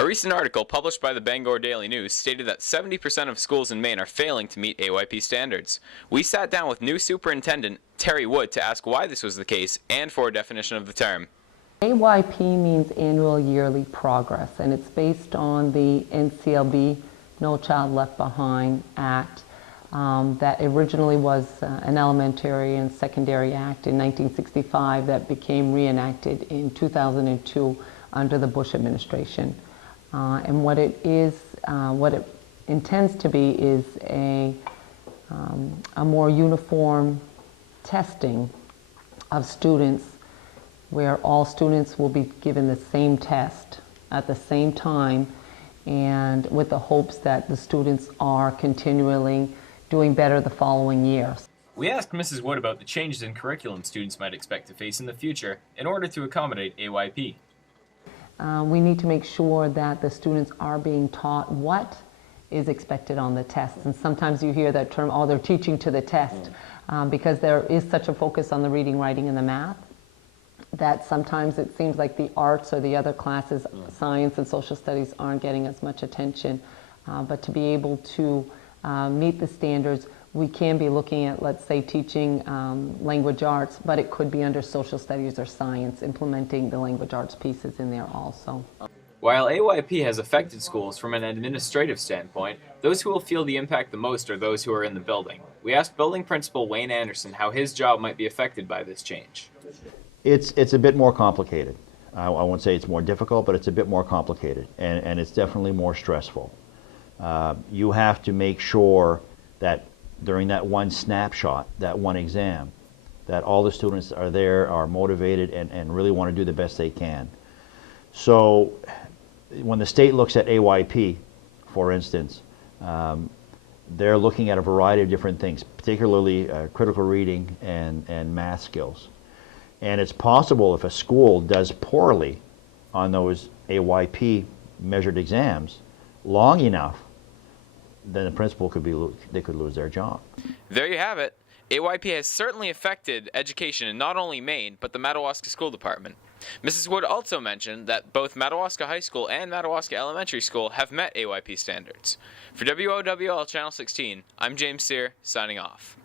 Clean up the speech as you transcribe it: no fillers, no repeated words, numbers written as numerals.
A recent article published by the Bangor Daily News stated that 70% of schools in Maine are failing to meet AYP standards. We sat down with new superintendent Terry Wood to ask why this was the case and for a definition of the term. AYP means Annual Yearly Progress, and it's based on the NCLB, No Child Left Behind Act, that originally was an elementary and secondary act in 1965 that became reenacted in 2002 under the Bush administration. And what it intends to be is a more uniform testing of students, where all students will be given the same test at the same time, and with the hopes that the students are continually doing better the following year. We asked Mrs. Wood about the changes in curriculum students might expect to face in the future in order to accommodate AYP. We need to make sure that the students are being taught what is expected on the test. And sometimes you hear that term, oh, they're teaching to the test, because there is such a focus on the reading, writing, and the math, that sometimes it seems like the arts or the other classes, science and social studies, aren't getting as much attention. But to be able to meet the standards, we can be looking at, let's say, teaching language arts, but it could be under social studies or science, implementing the language arts pieces in there also. While AYP has affected schools from an administrative standpoint, those who will feel the impact the most are those who are in the building. We asked building principal Wayne Anderson how his job might be affected by this change. It's a bit more complicated. I won't say it's more difficult, but it's a bit more complicated, and it's definitely more stressful. You have to make sure that during that one snapshot, that one exam, that all the students are there, are motivated, and really want to do the best they can. So when the state looks at AYP, for instance, they're looking at a variety of different things, particularly critical reading and math skills. And it's possible if a school does poorly on those AYP measured exams long enough, then the principal could lose their job. There you have it. AYP has certainly affected education in not only Maine, but the Madawaska School Department. Mrs. Wood also mentioned that both Madawaska High School and Madawaska Elementary School have met AYP standards. For WOWL Channel 16, I'm James Sear, signing off.